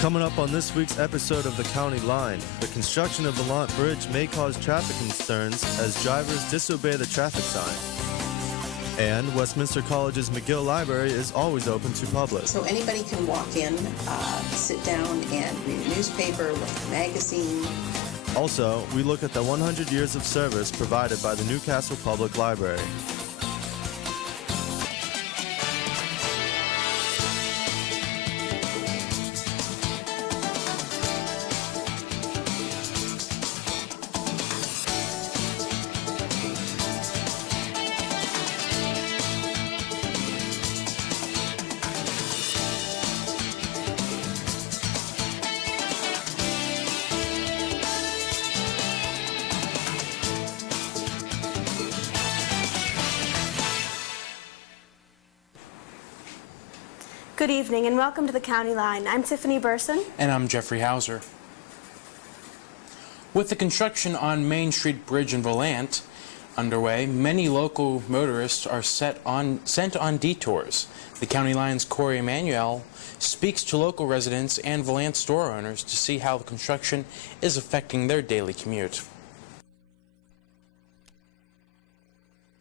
Coming up on this week's episode of The County Line, the construction of the Lant Bridge may cause traffic concerns as drivers disobey the traffic sign. And Westminster College's McGill Library is always open to public. So anybody can walk in, sit down and read a newspaper, look at a magazine. Also, we look at the 100 years of service provided by the Newcastle Public Library. Good evening and welcome to the County Line. I'm Tiffany Burson. And I'm Jeffrey Hauser. With the construction on Main Street Bridge in Valant underway, many local motorists are sent on detours. The County Line's Corey Emanuel speaks to local residents and Valant store owners to see how the construction is affecting their daily commute.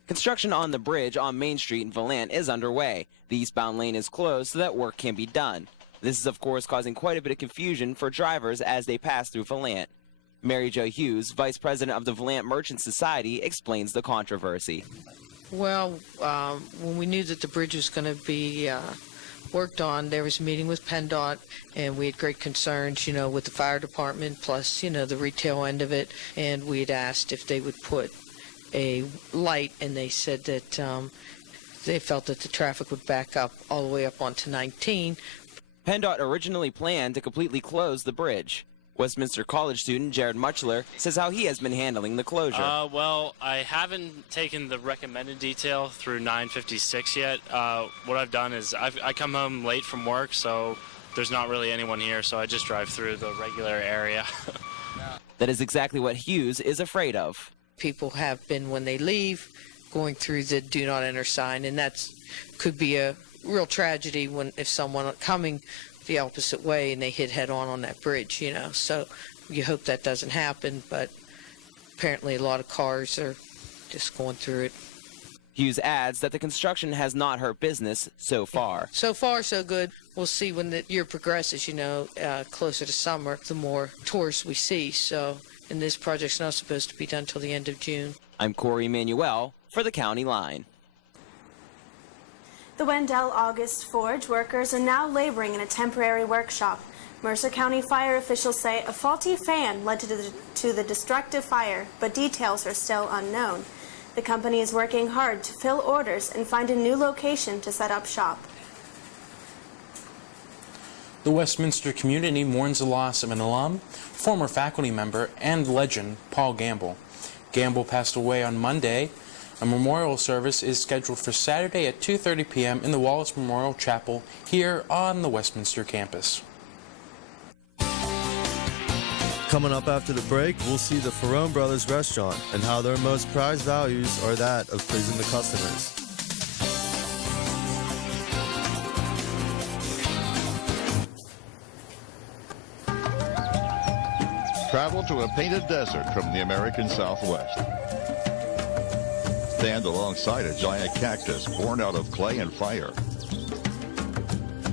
Construction on the bridge on Main Street in Valant is underway. The eastbound lane is closed so that work can be done. This is, of course, causing quite a bit of confusion for drivers as they pass through Valant. Mary Jo Hughes, Vice President of the Valant Merchant Society, explains the controversy. Well, when we knew that the bridge was going to be worked on, there was a meeting with PennDOT, and we had great concerns, with the fire department, plus, the retail end of it, and we had asked if they would put a light, and they said that they felt that the traffic would back up all the way up onto 19. PennDOT originally planned to completely close the bridge. Westminster College student Jared Muchler says how he has been handling the closure. Well, I haven't taken the recommended detail through 956 yet. What I've done is I come home late from work, so there's not really anyone here, so I just drive through the regular area. That is exactly what Hughes is afraid of. People have been, when they leave, going through the do not enter sign, and that could be a real tragedy if someone coming the opposite way and they hit head on that bridge, So you hope that doesn't happen, but apparently a lot of cars are just going through it. Hughes adds that the construction has not hurt business so far. So far, so good. We'll see when the year progresses, closer to summer, the more tourists we see. And this project's not supposed to be done till the end of June. I'm Corey Emanuel for the County Line. The Wendell August Forge workers are now laboring in a temporary workshop. Mercer County fire officials say a faulty fan led to the destructive fire, but details are still unknown. The company is working hard to fill orders and find a new location to set up shop. The Westminster community mourns the loss of an alum, former faculty member, and legend, Paul Gamble. Gamble passed away on Monday. A memorial service is scheduled for Saturday at 2:30 p.m. in the Wallace Memorial Chapel here on the Westminster campus. Coming up after the break, we'll see the Faraone Brothers restaurant and how their most prized values are that of pleasing the customers. Travel to a painted desert from the American Southwest. Stand alongside a giant cactus born out of clay and fire.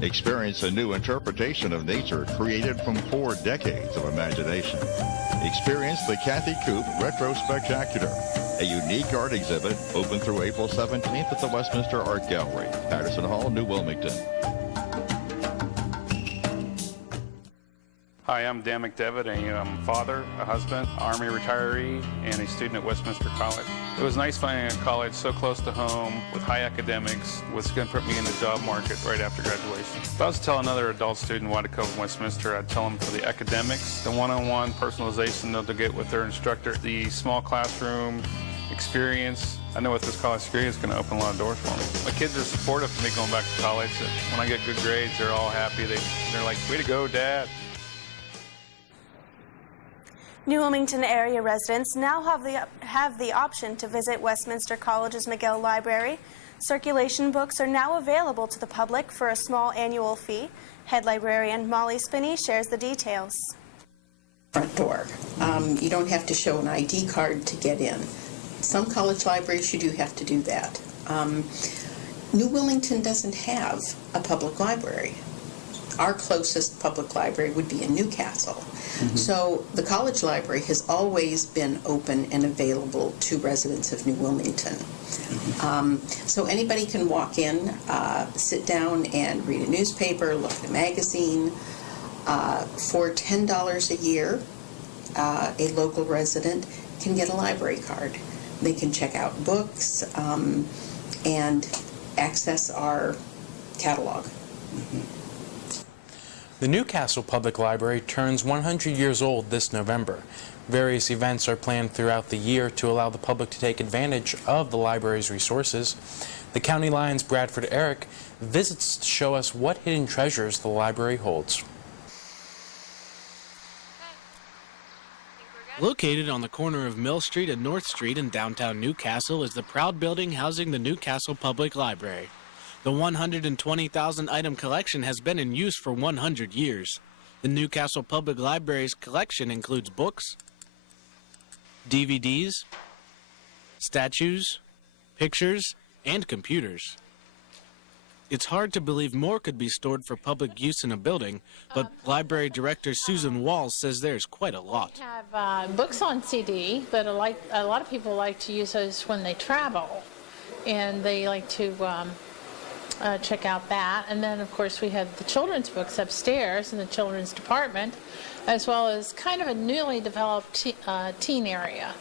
Experience a new interpretation of nature created from 4 decades of imagination. Experience the Kathy Coop Retro Spectacular, a unique art exhibit open through April 17th at the Westminster Art Gallery, Patterson Hall, New Wilmington. Hi, I'm Dan McDevitt, I'm a father, a husband, Army retiree, and a student at Westminster College. It was nice finding a college so close to home with high academics was going to put me in the job market right after graduation. If I was to tell another adult student why to come to Westminster, I'd tell them for the academics, the one-on-one personalization they'll get with their instructor, the small classroom experience. I know with this college experience is going to open a lot of doors for me. My kids are supportive of me going back to college. When I get good grades, they're all happy. They're like, way to go, Dad. New Wilmington area residents now have the option to visit Westminster College's McGill Library. Circulation books are now available to the public for a small annual fee. Head librarian Molly Spinney shares the details. Front door. You don't have to show an ID card to get in. Some college libraries, you do have to do that. New Wilmington doesn't have a public library. Our closest public library would be in Newcastle. So the college library has always been open and available to residents of New Wilmington. So anybody can walk in, sit down and read a newspaper, look at a magazine. For $10 a year, a local resident can get a library card. They can check out books and access our catalog. The Newcastle Public Library turns 100 years old this November. Various events are planned throughout the year to allow the public to take advantage of the library's resources. The County Line's Bradford Eric visits to show us what hidden treasures the library holds. Located on the corner of Mill Street and North Street in downtown Newcastle is the proud building housing the Newcastle Public Library. The 120,000-item collection has been in use for 100 years. The Newcastle Public Library's collection includes books, DVDs, statues, pictures, and computers. It's hard to believe more could be stored for public use in a building, but Library Director Susan Walls says there's quite a lot. We have books on CD, but a lot of people like to use those when they travel, and they like to check out that. And then, of course, we have the children's books upstairs in the children's department, as well as kind of a newly developed teen area.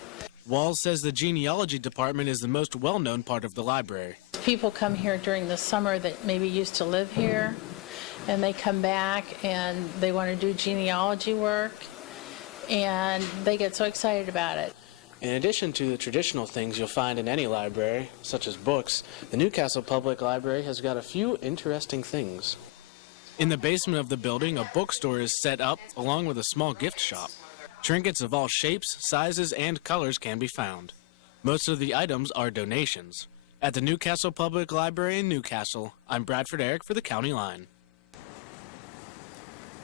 Walls says the genealogy department is the most well-known part of the library. People come here during the summer that maybe used to live here, and they come back and they want to do genealogy work, and they get so excited about it. In addition to the traditional things you'll find in any library, such as books, the Newcastle Public Library has got a few interesting things. In the basement of the building, a bookstore is set up along with a small gift shop. Trinkets of all shapes, sizes, and colors can be found. Most of the items are donations. At the Newcastle Public Library in Newcastle, I'm Bradford Eric for the County Line.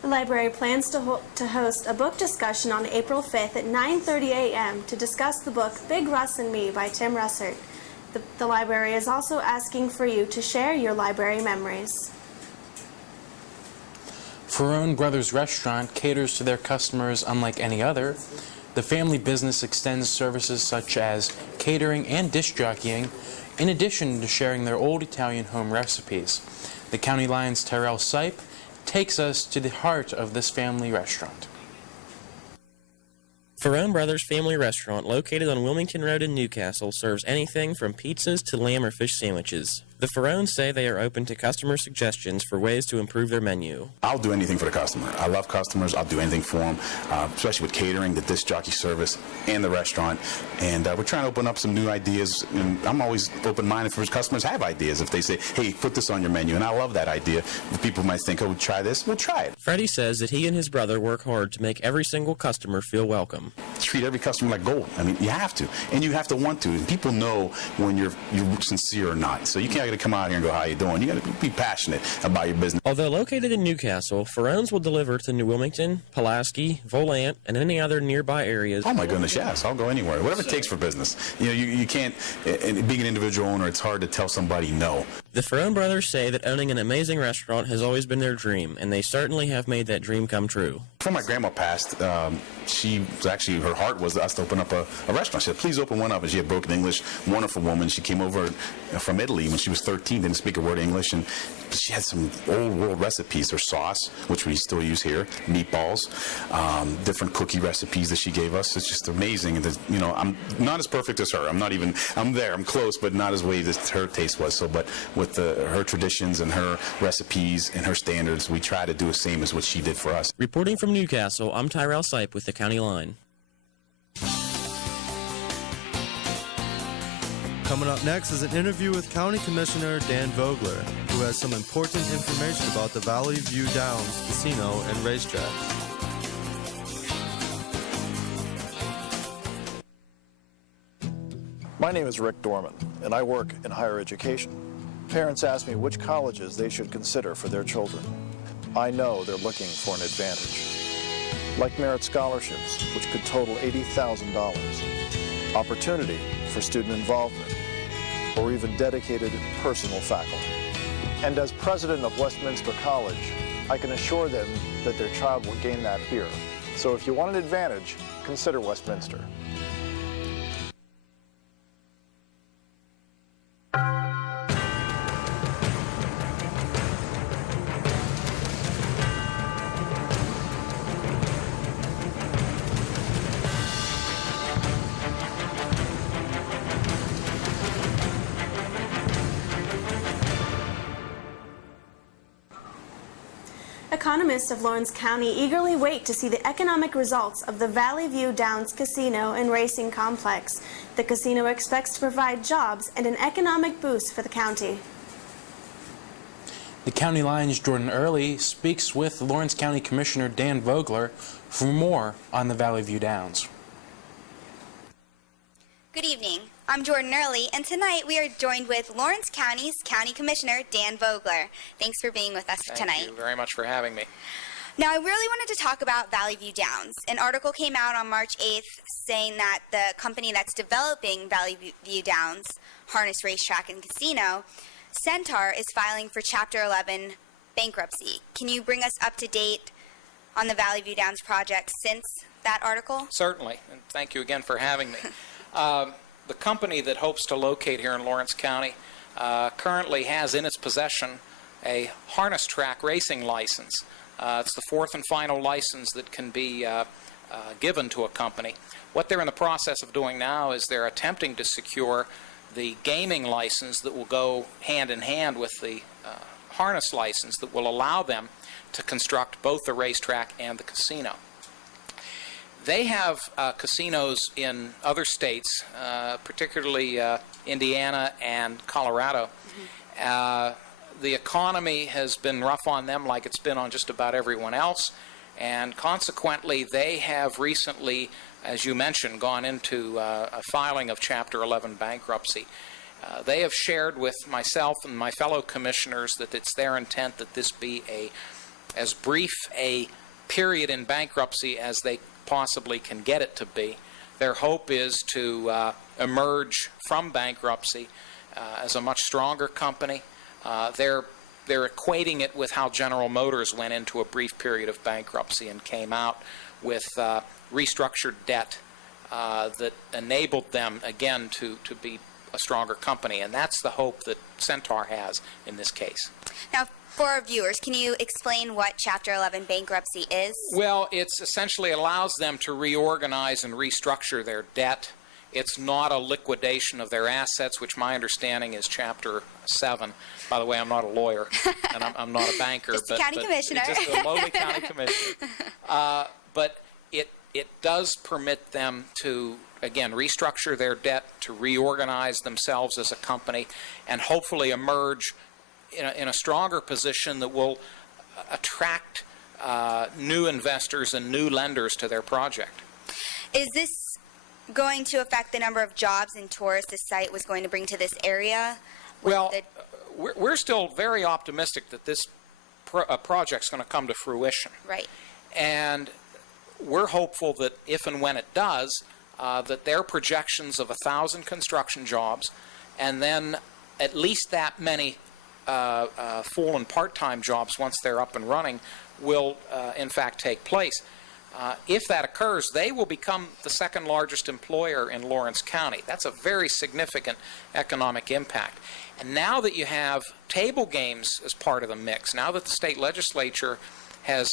The library plans to host a book discussion on April 5th at 9:30 a.m. to discuss the book Big Russ and Me by Tim Russert. The library is also asking for you to share your library memories. Faraone Brothers Restaurant caters to their customers unlike any other. The family business extends services such as catering and disc jockeying, in addition to sharing their old Italian home recipes. The County Line's Tyrell Sipe takes us to the heart of this family restaurant. Faraone Brothers Family Restaurant, located on Wilmington Road in Newcastle, serves anything from pizzas to lamb or fish sandwiches. The Faraones say they are open to customer suggestions for ways to improve their menu. I'll do anything for the customer. I love customers. I'll do anything for them, especially with catering, the disc jockey service, and the restaurant. And we're trying to open up some new ideas. And I'm always open-minded for customers have ideas. If they say, hey, put this on your menu, and I love that idea. People might think, oh, try this. We'll try it. Freddie says that he and his brother work hard to make every single customer feel welcome. Treat every customer like gold. I mean, you have to. And you have to want to. And people know when you're sincere or not. So you can't come out here and go, how you doing? You got to be passionate about your business. Although located in Newcastle, Faraone's will deliver to New Wilmington, Pulaski, Volant, and any other nearby areas. Oh my goodness, yes. I'll go anywhere. Whatever it takes for business. You know, you can't, being an individual owner, it's hard to tell somebody no. The Faraone brothers say that owning an amazing restaurant has always been their dream, and they certainly have made that dream come true. Before my grandma passed, she was actually, her heart was us to open up a restaurant. She said, please open one up. And she had broken English, wonderful woman. She came over from Italy when she was 13, didn't speak a word of English, and she had some old world recipes. Her sauce, which we still use here, meatballs, different cookie recipes that she gave us. It's just amazing. And you know, I'm not as perfect as her. I'm there. I'm close, but not as way as her taste was. So, but with her traditions and her recipes and her standards, we try to do the same as what she did for us. Reporting from Newcastle, I'm Tyrell Sipe with the County Line. Coming up next is an interview with County Commissioner Dan Vogler, who has some important information about the Valley View Downs Casino and Racetrack. My name is Rick Dorman, and I work in higher education. Parents ask me which colleges they should consider for their children. I know they're looking for an advantage. Like merit scholarships, which could total $80,000, opportunity for student involvement, or even dedicated personal faculty. And as president of Westminster College, I can assure them that their child will gain that here. So if you want an advantage, consider Westminster. Economists of Lawrence County eagerly wait to see the economic results of the Valley View Downs Casino and Racing Complex. The casino expects to provide jobs and an economic boost for the county. The County Line's Jordan Early speaks with Lawrence County Commissioner Dan Vogler for more on the Valley View Downs. Good evening. I'm Jordan Early, and tonight we are joined with Lawrence County's County Commissioner, Dan Vogler. Thanks for being with us tonight. Thank you very much for having me. Now, I really wanted to talk about Valley View Downs. An article came out on March 8th saying that the company that's developing Valley View Downs, Harness Racetrack and Casino, Centaur, is filing for Chapter 11 bankruptcy. Can you bring us up to date on the Valley View Downs project since that article? Certainly, and thank you again for having me. The company that hopes to locate here in Lawrence County currently has in its possession a harness track racing license. It's the fourth and final license that can be given to a company. What they're in the process of doing now is they're attempting to secure the gaming license that will go hand in hand with the harness license that will allow them to construct both the racetrack and the casino. They have casinos in other states, particularly Indiana and Colorado. The economy has been rough on them like it's been on just about everyone else, and consequently they have recently, as you mentioned, gone into a filing of Chapter 11 bankruptcy. They have shared with myself and my fellow commissioners that it's their intent that this be as brief a period in bankruptcy as they possibly can get it to be. Their hope is to emerge from bankruptcy as a much stronger company. They're equating it with how General Motors went into a brief period of bankruptcy and came out with restructured debt that enabled them again to be a stronger company, and that's the hope that Centaur has in this case. Now, for our viewers, can you explain what Chapter 11 bankruptcy is? Well, it essentially allows them to reorganize and restructure their debt. It's not a liquidation of their assets, which my understanding is Chapter 7. By the way, I'm not a lawyer, and I'm not a banker. Just a county commissioner. Just a lowly county commissioner. But it does permit them to, again, restructure their debt, to reorganize themselves as a company, and hopefully emerge in a stronger position that will attract new investors and new lenders to their project. Is this going to affect the number of jobs and tourists this site was going to bring to this area? Well, we're still very optimistic that this project's going to come to fruition. Right. And we're hopeful that if and when it does, that their projections of 1,000 construction jobs and then at least that many full and part-time jobs once they're up and running will in fact take place. If that occurs, they will become the second largest employer in Lawrence County. That's a very significant economic impact. And now that you have table games as part of the mix, now that the state legislature has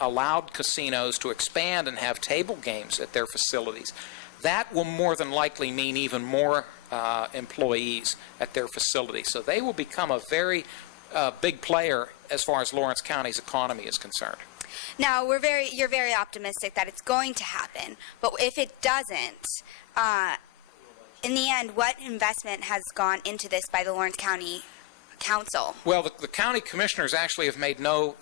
allowed casinos to expand and have table games at their facilities, that will more than likely mean even more employees at their facility. So they will become a very big player as far as Lawrence County's economy is concerned. Now, you're very optimistic that it's going to happen, but if it doesn't, in the end, what investment has gone into this by the Lawrence County council? Well, the county commissioners actually have made no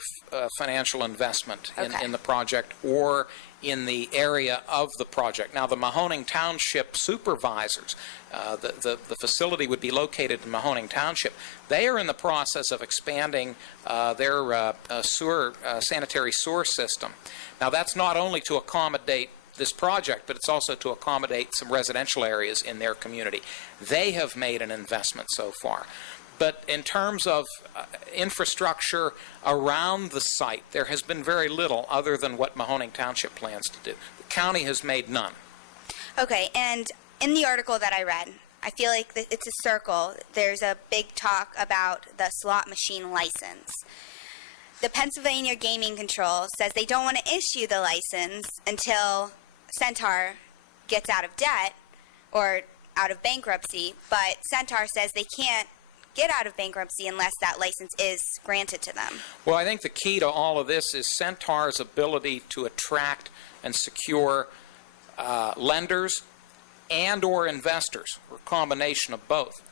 financial investment in the project or in the area of the project. Now, the Mahoning Township supervisors, the facility would be located in Mahoning Township. They are in the process of expanding their sanitary sewer system. Now, that's not only to accommodate this project, but it's also to accommodate some residential areas in their community. They have made an investment so far. But in terms of infrastructure around the site, there has been very little other than what Mahoning Township plans to do. The county has made none. Okay, and in the article that I read, I feel like it's a circle. There's a big talk about the slot machine license. The Pennsylvania Gaming Control says they don't want to issue the license until Centaur gets out of debt or out of bankruptcy, but Centaur says they can't get out of bankruptcy unless that license is granted to them. Well, I think the key to all of this is Centaur's ability to attract and secure lenders and or investors, or a combination of both.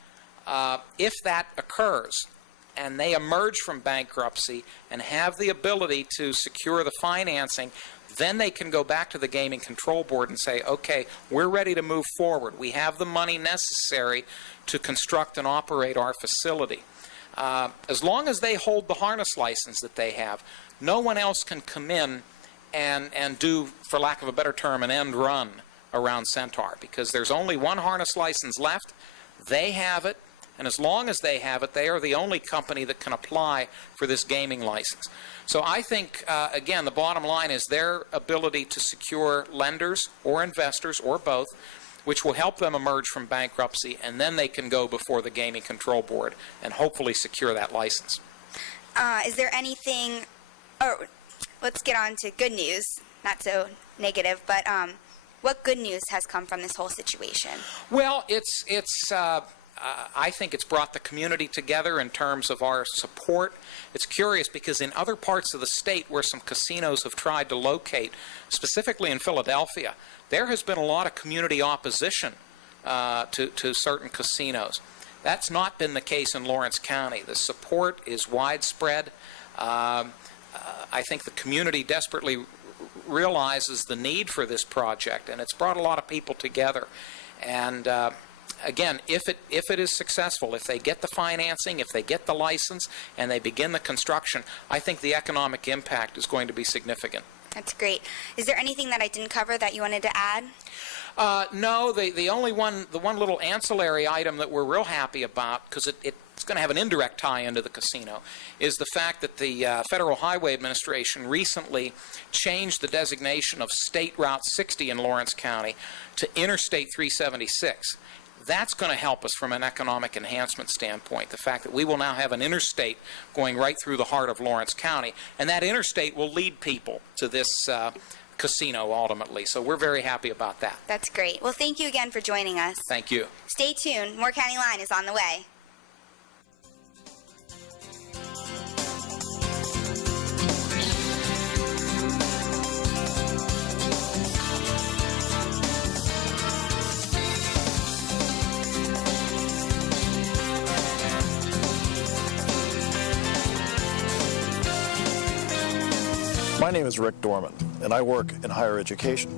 If that occurs and they emerge from bankruptcy and have the ability to secure the financing, then they can go back to the Gaming Control Board and say, okay, we're ready to move forward. We have the money necessary to construct and operate our facility. As long as they hold the harness license that they have, no one else can come in and do, for lack of a better term, an end run around Centaur, because there's only one harness license left. They have it, and as long as they have it, they are the only company that can apply for this gaming license. So I think, again, the bottom line is their ability to secure lenders or investors or both, which will help them emerge from bankruptcy, and then they can go before the Gaming Control Board and hopefully secure that license. Is there anything, let's get on to good news, not so negative, but what good news has come from this whole situation? Well, I think it's brought the community together in terms of our support. It's curious because in other parts of the state where some casinos have tried to locate, specifically in Philadelphia, there has been a lot of community opposition to certain casinos. That's not been the case in Lawrence County. The support is widespread. I think the community desperately realizes the need for this project, and it's brought a lot of people together. And again, if it is successful, if they get the financing, if they get the license, and they begin the construction, I think the economic impact is going to be significant. That's great. Is there anything that I didn't cover that you wanted to add? No, the one little ancillary item that we're real happy about, because it's going to have an indirect tie into the casino, is the fact that the Federal Highway Administration recently changed the designation of State Route 60 in Lawrence County to Interstate 376. That's going to help us from an economic enhancement standpoint, the fact that we will now have an interstate going right through the heart of Lawrence County, and that interstate will lead people to this casino ultimately. So we're very happy about that. That's great. Well, thank you again for joining us. Thank you. Stay tuned. More County Line is on the way. My name is Rick Dorman, and I work in higher education.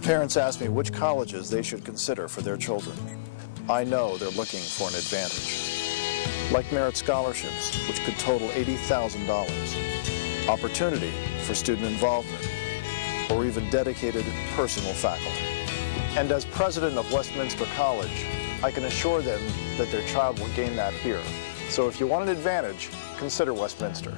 Parents ask me which colleges they should consider for their children. I know they're looking for an advantage, like merit scholarships, which could total $80,000, opportunity for student involvement, or even dedicated personal faculty. And as president of Westminster College, I can assure them that their child will gain that here. So if you want an advantage, consider Westminster.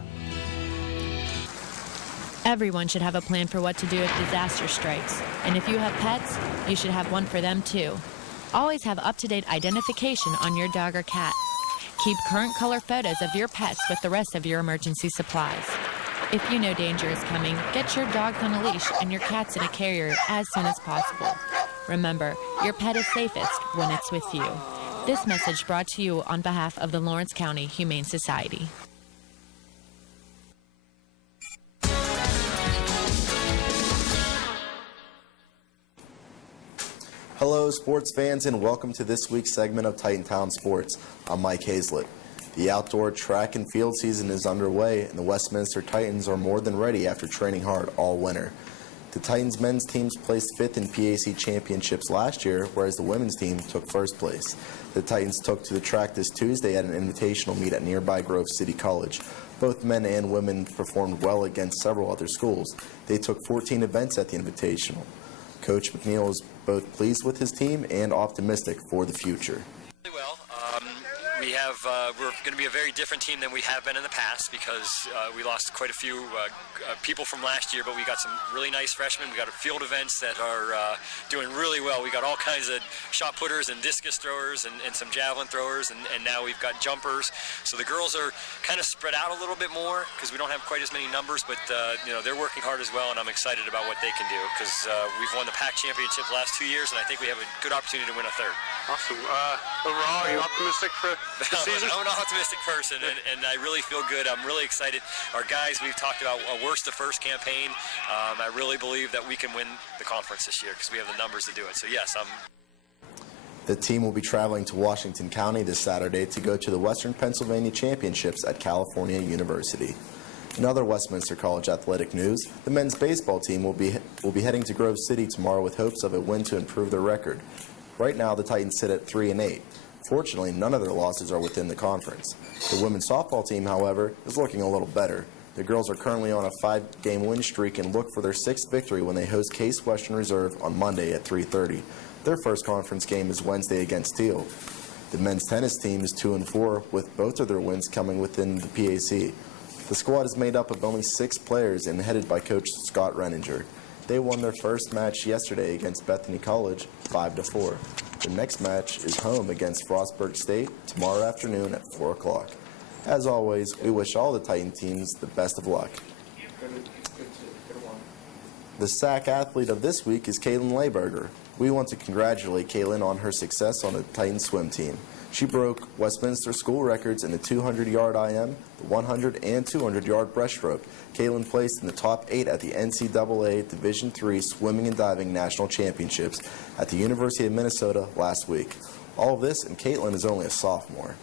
Everyone should have a plan for what to do if disaster strikes. And if you have pets, you should have one for them too. Always have up-to-date identification on your dog or cat. Keep current color photos of your pets with the rest of your emergency supplies. If you know danger is coming, get your dogs on a leash and your cats in a carrier as soon as possible. Remember, your pet is safest when it's with you. This message brought to you on behalf of the Lawrence County Humane Society. Hello, sports fans, and welcome to this week's segment of Titantown Sports. I'm Mike Hazlett. The outdoor track and field season is underway, and the Westminster Titans are more than ready after training hard all winter. The Titans men's teams placed 5th in PAC championships last year, whereas the women's team took 1st place. The Titans took to the track this Tuesday at an invitational meet at nearby Grove City College. Both men and women performed well against several other schools. They took 14 events at the invitational. Coach McGill is both pleased with his team and optimistic for the future. We're going to be a very different team than we have been in the past because we lost quite a few people from last year, but we got some really nice freshmen. We got field events that are doing really well. We got all kinds of shot putters and discus throwers and some javelin throwers, and now we've got jumpers. So the girls are kind of spread out a little bit more because we don't have quite as many numbers, but they're working hard as well, and I'm excited about what they can do because we've won the PAC championship the last 2 years, and I think we have a good opportunity to win a 3rd. Awesome. Overall, are you optimistic for the season? I'm an optimistic person, and I really feel good. I'm really excited. Our guys, we've talked about a worst to first campaign. I really believe that we can win the conference this year because we have the numbers to do it. So, yes, The team will be traveling to Washington County this Saturday to go to the Western Pennsylvania Championships at California University. In other Westminster College athletic news, the men's baseball team will be heading to Grove City tomorrow with hopes of a win to improve their record. Right now, the Titans sit at 3-8. Fortunately, none of their losses are within the conference. The women's softball team, however, is looking a little better. The girls are currently on a 5-game win streak and look for their 6th victory when they host Case Western Reserve on Monday at 3:30. Their first conference game is Wednesday against Teal. The men's tennis team is 2-4, with both of their wins coming within the PAC. The squad is made up of only 6 players and headed by Coach Scott Renninger. They won their first match yesterday against Bethany College, 5-4. The next match is home against Frostburg State tomorrow afternoon at 4 o'clock. As always, we wish all the Titan teams the best of luck. The SAC athlete of this week is Caitlin Layberger. We want to congratulate Caitlin on her success on the Titan swim team. She broke Westminster school records in the 200-yard IM, the 100 and 200-yard breaststroke. Caitlin placed in the top 8 at the NCAA Division III Swimming and Diving National Championships at the University of Minnesota last week. All of this, and Caitlin is only a sophomore.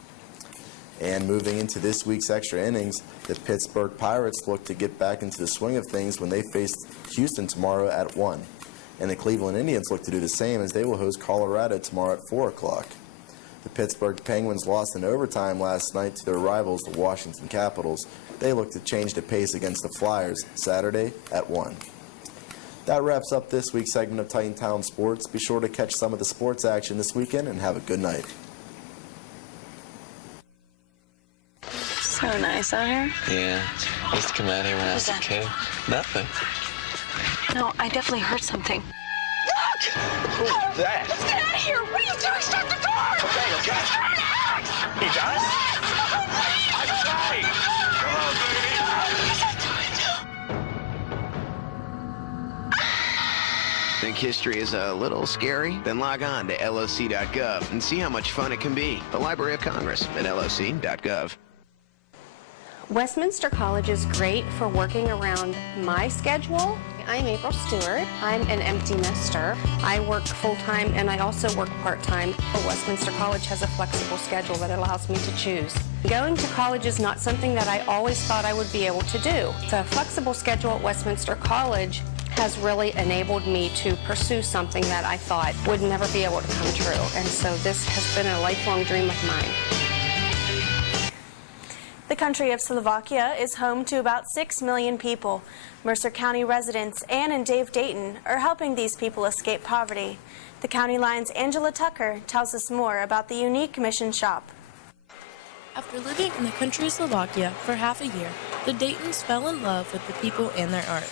And moving into this week's extra innings, the Pittsburgh Pirates look to get back into the swing of things when they face Houston tomorrow at 1. And the Cleveland Indians look to do the same as they will host Colorado tomorrow at 4 o'clock. The Pittsburgh Penguins lost in overtime last night to their rivals, the Washington Capitals. They look to change the pace against the Flyers Saturday at 1. That wraps up this week's segment of Titan Town Sports. Be sure to catch some of the sports action this weekend and have a good night. So nice out here. Yeah, I used to come out here when I was a kid. Nothing. No, I definitely heard something. Look! Who's that? Let's get out of here! What are you doing? Stop the door! Okay. He does? I say! Come on, baby! Think history is a little scary? Then log on to LOC.gov and see how much fun it can be. The Library of Congress at LOC.gov. Westminster College is great for working around my schedule. I'm April Stewart. I'm an empty nester. I work full-time and I also work part-time. Westminster College has a flexible schedule that allows me to choose. Going to college is not something that I always thought I would be able to do. The flexible schedule at Westminster College has really enabled me to pursue something that I thought would never be able to come true. And so this has been a lifelong dream of mine. The country of Slovakia is home to about 6 million people. Mercer County residents Ann and Dave Dayton are helping these people escape poverty. The County Line's Angela Tucker tells us more about the unique mission shop. After living in the country of Slovakia for half a year, the Daytons fell in love with the people and their art.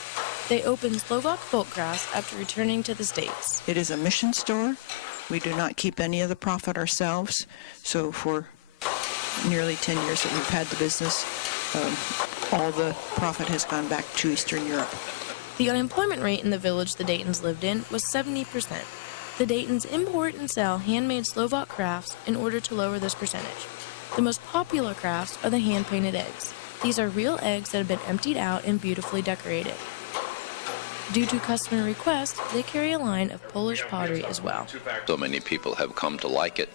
They opened Slovak Folkgrass after returning to the States. It is a mission store. We do not keep any of the profit ourselves, so for nearly 10 years that we've had the business, all the profit has gone back to Eastern Europe. The unemployment rate in the village the Daytons lived in was 70%. The Daytons import and sell handmade Slovak crafts in order to lower this percentage. The most popular crafts are the hand-painted eggs. These are real eggs that have been emptied out and beautifully decorated. Due to customer request, they carry a line of Polish pottery as well. So many people have come to like it.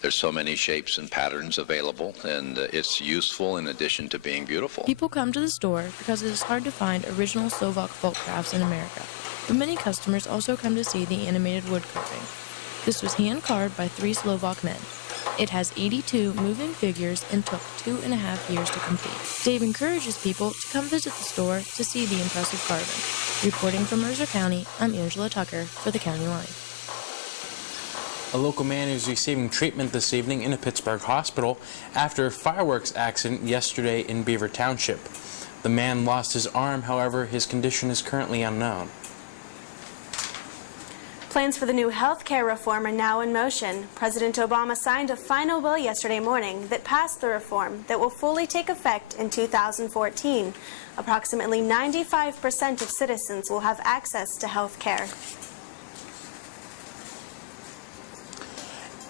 There's so many shapes and patterns available, and it's useful in addition to being beautiful. People come to the store because it is hard to find original Slovak folk crafts in America, but many customers also come to see the animated wood carving. This was hand-carved by 3 Slovak men. It has 82 moving figures and took 2.5 years to complete. Dave encourages people to come visit the store to see the impressive carving. Reporting from Mercer County, I'm Angela Tucker for the County Line. A local man is receiving treatment this evening in a Pittsburgh hospital after a fireworks accident yesterday in Beaver Township. The man lost his arm, however, his condition is currently unknown. Plans for the new health care reform are now in motion. President Obama signed a final bill yesterday morning that passed the reform that will fully take effect in 2014. Approximately 95% of citizens will have access to health care.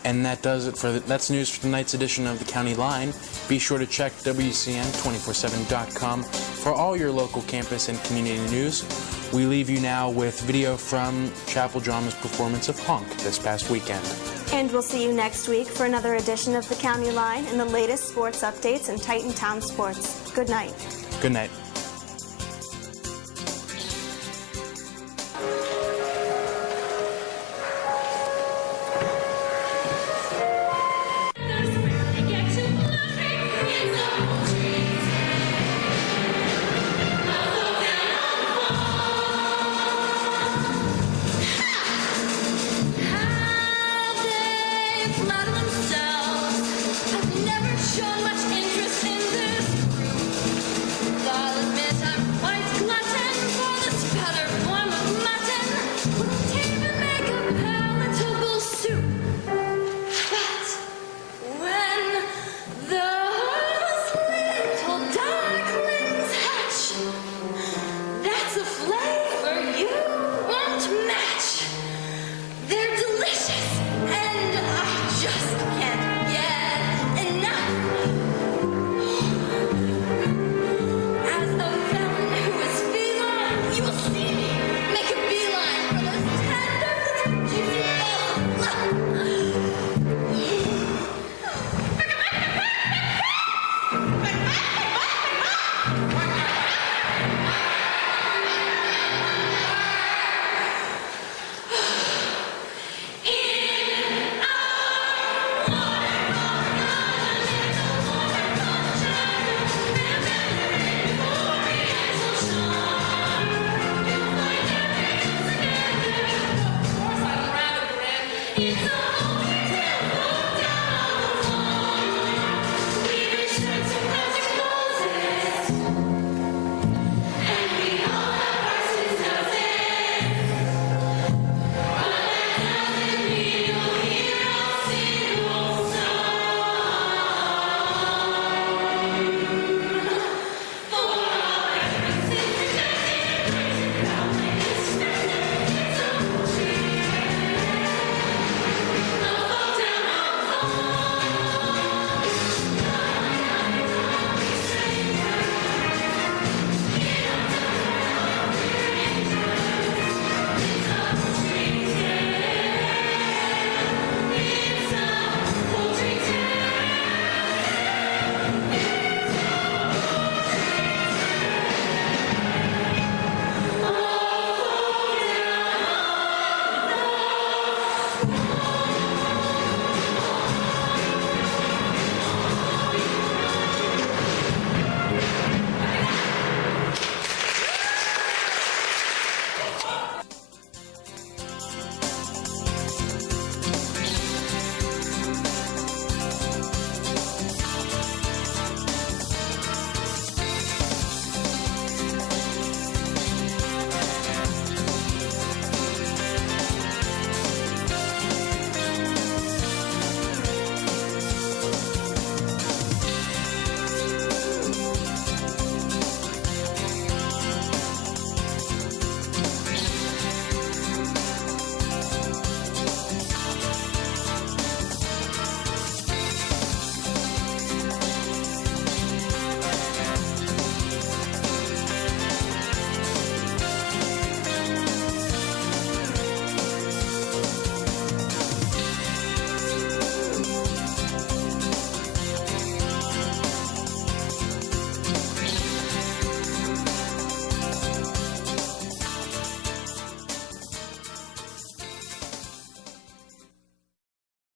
And that does it that's news for tonight's edition of the County Line. Be sure to check WCN247.com for all your local campus and community news. We leave you now with video from Chapel Drama's performance of Honk this past weekend. And we'll see you next week for another edition of the County Line and the latest sports updates in Titan Town sports. Good night. Good night.